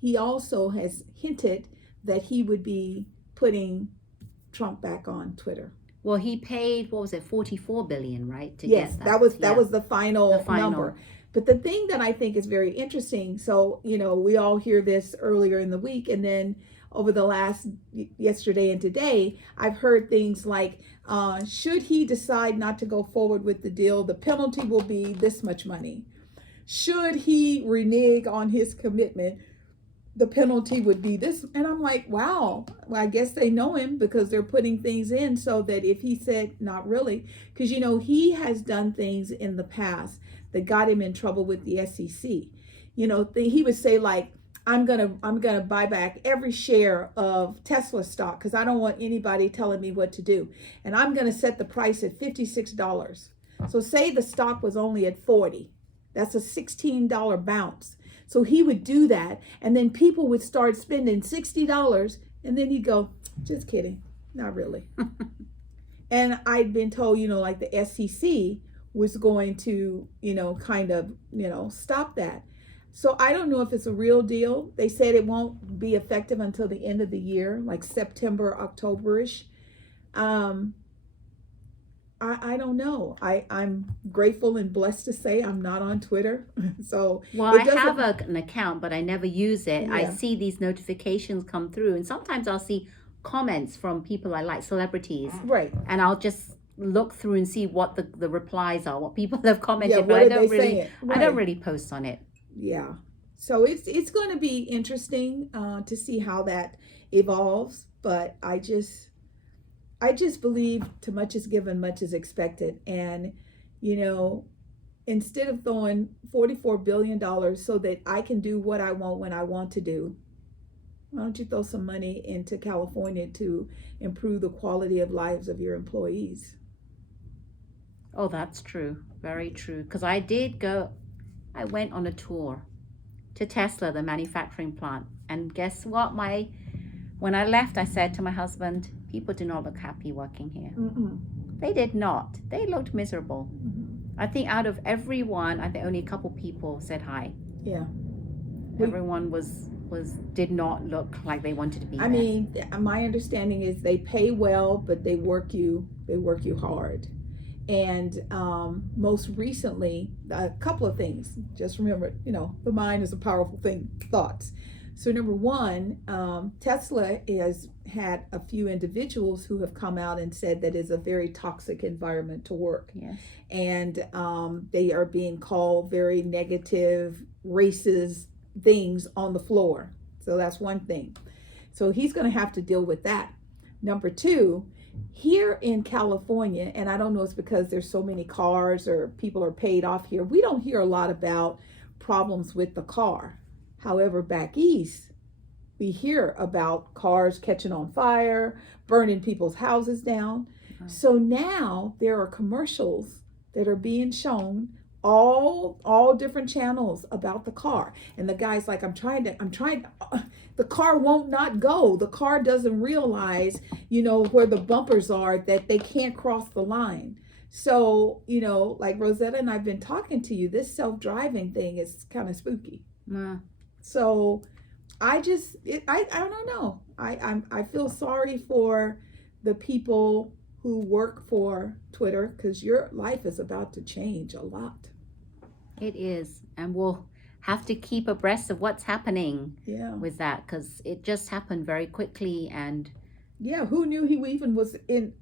he also has hinted that he would be putting Trump back on Twitter. Well, he paid, what was it, 44 billion, right? To Yes, get that was the final number. But the thing that I think is very interesting, so, we all hear this earlier in the week, and then over the last yesterday and today, I've heard things like, should he decide not to go forward with the deal, the penalty will be this much money. Should he renege on his commitment, the penalty would be this. And I'm like, wow, well, I guess they know him, because they're putting things in so that if he said not really, because, he has done things in the past that got him in trouble with the SEC. he would say like, I'm gonna buy back every share of Tesla stock because I don't want anybody telling me what to do, and I'm gonna set the price at $56. So say the stock was only at 40, that's a $16 bounce. So he would do that, and then people would start spending $60, and then he'd go, just kidding, not really. And I'd been told, like the SEC was going to, kind of, stop that. So I don't know if it's a real deal. They said it won't be effective until the end of the year, like September, October-ish. I don't know. I'm grateful and blessed to say I'm not on Twitter. So well, I have an account, but I never use it. Yeah. I see these notifications come through, and sometimes I'll see comments from people I like, celebrities. Right. And I'll just look through and see what the replies are, what people have commented. Yeah, but what are they saying? I don't really post on it. Yeah. So it's going to be interesting to see how that evolves. But I just believe too much is given, much is expected. And, instead of throwing $44 billion so that I can do what I want when I want to do, why don't you throw some money into California to improve the quality of lives of your employees? Oh, that's true. Very true. Because I went on a tour to Tesla, the manufacturing plant. And guess what? When I left, I said to my husband, people do not look happy working here. Mm-mm. They did not. They looked miserable. Mm-hmm. I think out of everyone, I think only a couple people said hi. Yeah. Everyone did not look like they wanted to be there. I mean, my understanding is they pay well, but they work you hard. And most recently, a couple of things. Just remember, the mind is a powerful thing, thoughts. So number one, Tesla has had a few individuals who have come out and said that it's a very toxic environment to work. Yes. And they are being called very negative, racist things on the floor. So that's one thing. So he's going to have to deal with that. Number two, here in California, and I don't know, it's because there's so many cars or people are paid off here, we don't hear a lot about problems with the car. However, back east, we hear about cars catching on fire, burning people's houses down. Oh. So now there are commercials that are being shown, all different channels about the car. And the guy's like, I'm trying the car won't not go. The car doesn't realize, where the bumpers are, that they can't cross the line. So, like Rosetta and I've been talking to you, this self-driving thing is kind of spooky. Yeah. So I don't know. I feel sorry for the people who work for Twitter, because your life is about to change a lot. It is. And we'll have to keep abreast of what's happening with that, because it just happened very quickly. And yeah, who knew he even was in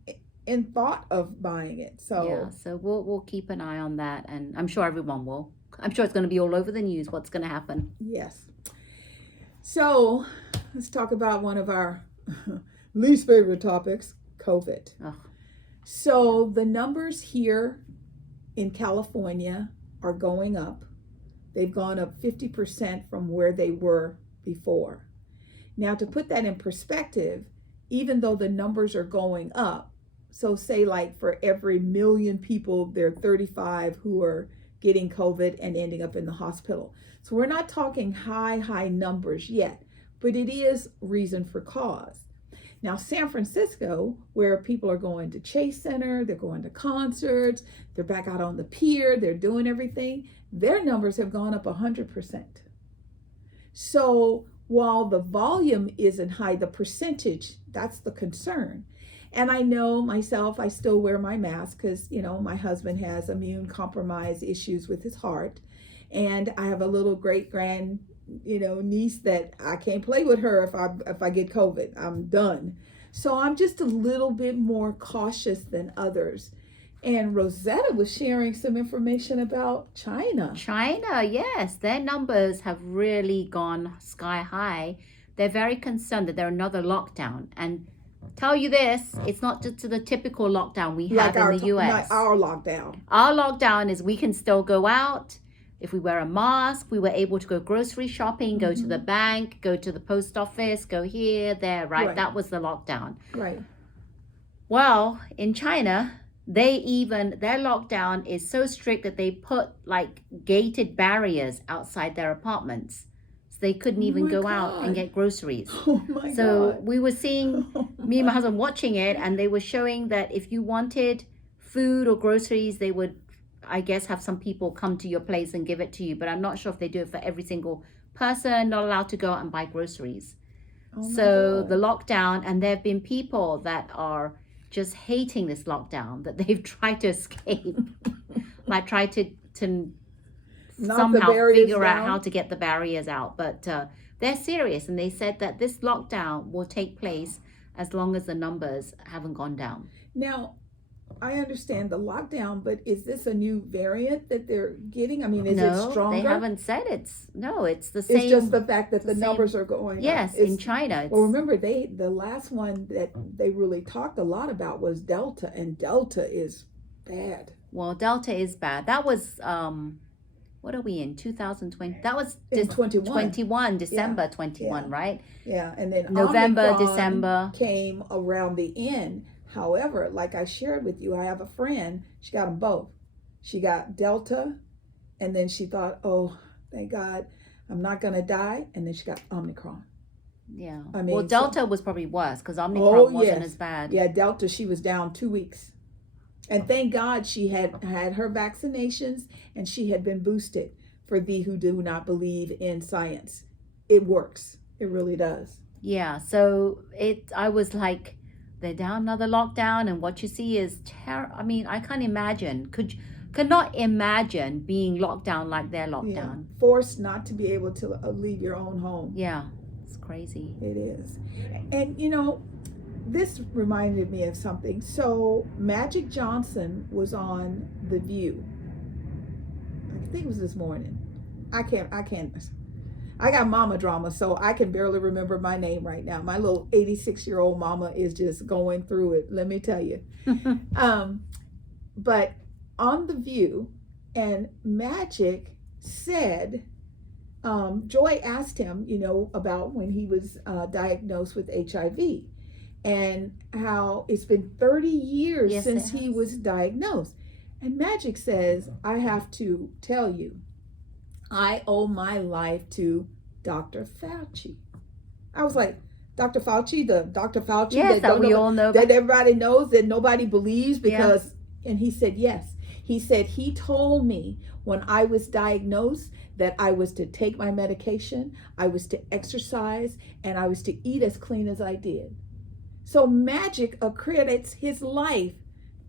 thought of buying it? So yeah, so we'll keep an eye on that, and I'm sure everyone will. I'm sure it's going to be all over the news what's going to happen. Yes. So let's talk about one of our least favorite topics, COVID. Ugh. So the numbers here in California are going up. They've gone up 50% from where they were before. Now, to put that in perspective, even though the numbers are going up, so say like for every million people, there are 35 who are getting COVID and ending up in the hospital. So we're not talking high numbers yet, but it is reason for cause. Now, San Francisco, where people are going to Chase Center, they're going to concerts, they're back out on the pier, they're doing everything, their numbers have gone up 100%. So while the volume isn't high, the percentage, that's the concern. And I know myself, I still wear my mask because, my husband has immune compromise issues with his heart. And I have a little great-grand, niece that I can't play with her if I get COVID. I'm done. So I'm just a little bit more cautious than others. And Rosetta was sharing some information about China. China, yes. Their numbers have really gone sky high. They're very concerned that there's another lockdown. And tell you this, it's not just the typical lockdown we have in the U.S. Like our lockdown. Our lockdown is we can still go out. if we wear a mask, we were able to go grocery shopping, go to the bank, go to the post office, go here, there, right? That was the lockdown. Right. Well, in China, their lockdown is so strict that they put like gated barriers outside their apartments. So they couldn't even go out and get groceries. Oh my God. So we were seeing, me and my husband watching it, and they were showing that if you wanted food or groceries, they would, I guess, have some people come to your place and give it to you. But I'm not sure if they do it for every single person, not allowed to go out and buy groceries. So the lockdown, and there have been people that are just hating this lockdown, that they've tried to escape, like try to somehow figure out how to get the barriers out. But they're serious, and they said that this lockdown will take place as long as the numbers haven't gone down. Now, I understand the lockdown, but is this a new variant that they're getting? I mean, is it stronger? They haven't said it's the same. It's just the fact that the numbers are going up. Yes, in China. Well, remember, the last one that they really talked a lot about was Delta, and Delta is bad. Well, Delta is bad. That was, what are we in, 2020? That was in 21. December 21, right? Yeah, and then November, Omicron December. came around the end. However, like I shared with you, I have a friend, she got them both. She got Delta, and then she thought, oh, thank God, I'm not going to die. And then she got Omicron. Yeah. I mean, well, Delta was probably worse because Omicron wasn't as bad. Yeah, Delta, she was down 2 weeks. And thank God she had her vaccinations and she had been boosted. For thee who do not believe in science, it works. It really does. Yeah. So I was like, they're down another lockdown, and what you see is I mean, I can't imagine. Could not imagine being locked down like their lockdown. Yeah. Forced not to be able to leave your own home. Yeah, it's crazy. It is. And this reminded me of something. So Magic Johnson was on The View. I think it was this morning. I got mama drama, so I can barely remember my name right now. My little 86-year-old mama is just going through it, let me tell you. But on The View, and Magic said, Joy asked him, about when he was diagnosed with HIV, and how it's been 30 years since he was diagnosed. And Magic says, I have to tell you, I owe my life to Dr. Fauci. I was like, Dr. Fauci, the Dr. Fauci that we all know, that everybody knows, that nobody believes because, and he said, yes. He said, he told me when I was diagnosed that I was to take my medication, I was to exercise, and I was to eat as clean as I did. So Magic accredits his life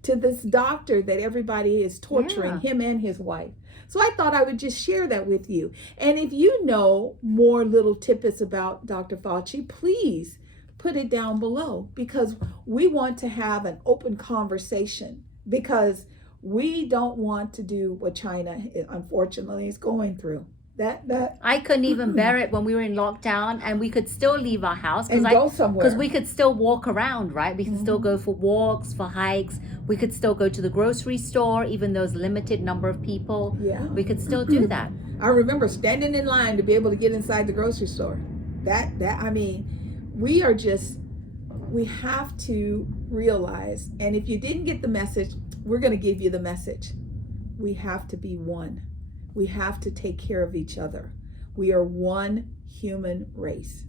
to this doctor that everybody is torturing, him and his wife. So I thought I would just share that with you. And if you know more little tidbits about Dr. Fauci, please put it down below, because we want to have an open conversation, because we don't want to do what China, unfortunately, is going through. That I couldn't even bear it when we were in lockdown, and we could still leave our house and go somewhere, because we could still walk around, right? We could still go for walks, for hikes. We could still go to the grocery store, even though there's limited number of people. Yeah, we could still do that. I remember standing in line to be able to get inside the grocery store. I mean, we have to realize, and if you didn't get the message, we're going to give you the message. We have to be one. We have to take care of each other. We are one human race.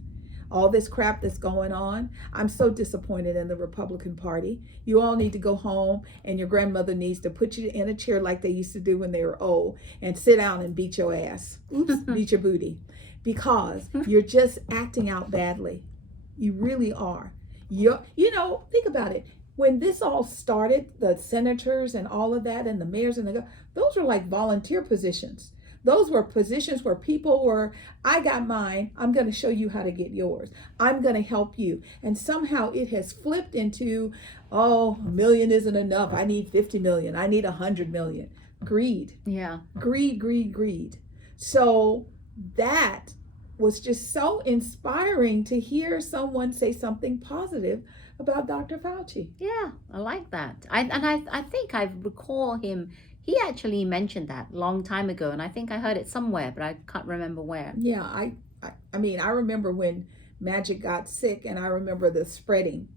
All this crap that's going on, I'm so disappointed in the Republican Party. You all need to go home, and your grandmother needs to put you in a chair like they used to do when they were old, and sit down and beat your ass. Oops, beat your booty. Because you're just acting out badly. You really are. Think about it. When this all started, the senators and all of that, and the mayors and those were like volunteer positions. Those were positions where people were, I got mine, I'm going to show you how to get yours. I'm going to help you. And somehow it has flipped into, oh, $1 million isn't enough. I need 50 million. I need 100 million. Greed. Yeah. Greed. So that was just so inspiring to hear someone say something positive about Dr. Fauci. Yeah, I like that. I think I recall him He actually mentioned that long time ago, and I think I heard it somewhere, but I can't remember where. Yeah, I mean, I remember when Magic got sick, and I remember the spreading.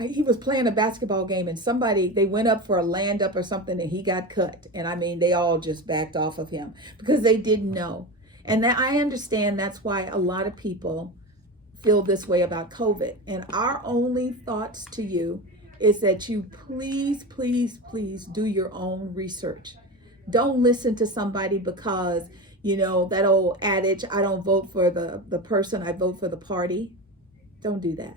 He was playing a basketball game, and they went up for a land up or something, and he got cut. And I mean, they all just backed off of him because they didn't know. And that, I understand that's why a lot of people feel this way about COVID. And our only thoughts to you is that you please, please, please do your own research. Don't listen to somebody because, that old adage, I don't vote for the person, I vote for the party. Don't do that.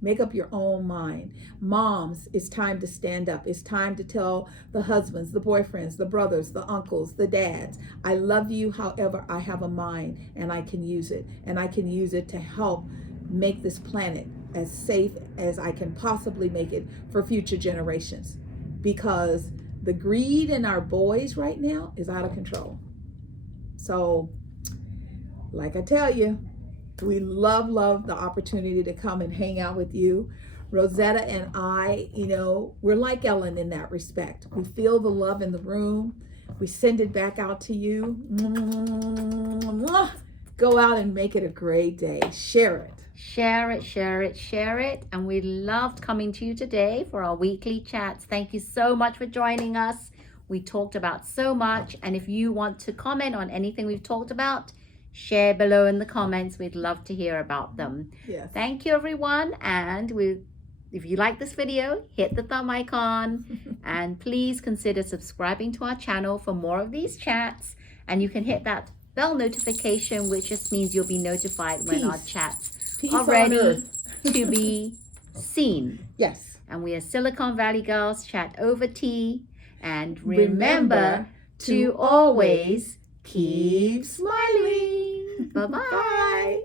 Make up your own mind. Moms, it's time to stand up. It's time to tell the husbands, the boyfriends, the brothers, the uncles, the dads, I love you, however, I have a mind and I can use it. And I can use it to help make this planet as safe as I can possibly make it for future generations. Because the greed in our boys right now is out of control. So, like I tell you, we love the opportunity to come and hang out with you. Rosetta and I, we're like Ellen in that respect. We feel the love in the room. We send it back out to you. Go out and make it a great day. Share it. Share it, share it, share it. And we loved coming to you today for our weekly chats. Thank you so much for joining us. We talked about so much. And if you want to comment on anything we've talked about, share below in the comments. We'd love to hear about them. Yes. Thank you, everyone. And if you like this video, hit the thumb icon. And please consider subscribing to our channel for more of these chats. And you can hit that bell notification, which just means you'll be notified when our chats are ready to be seen. Yes. And we are Silicon Valley Girls, chat over tea. And remember to always keep smiling. Bye-bye. Bye.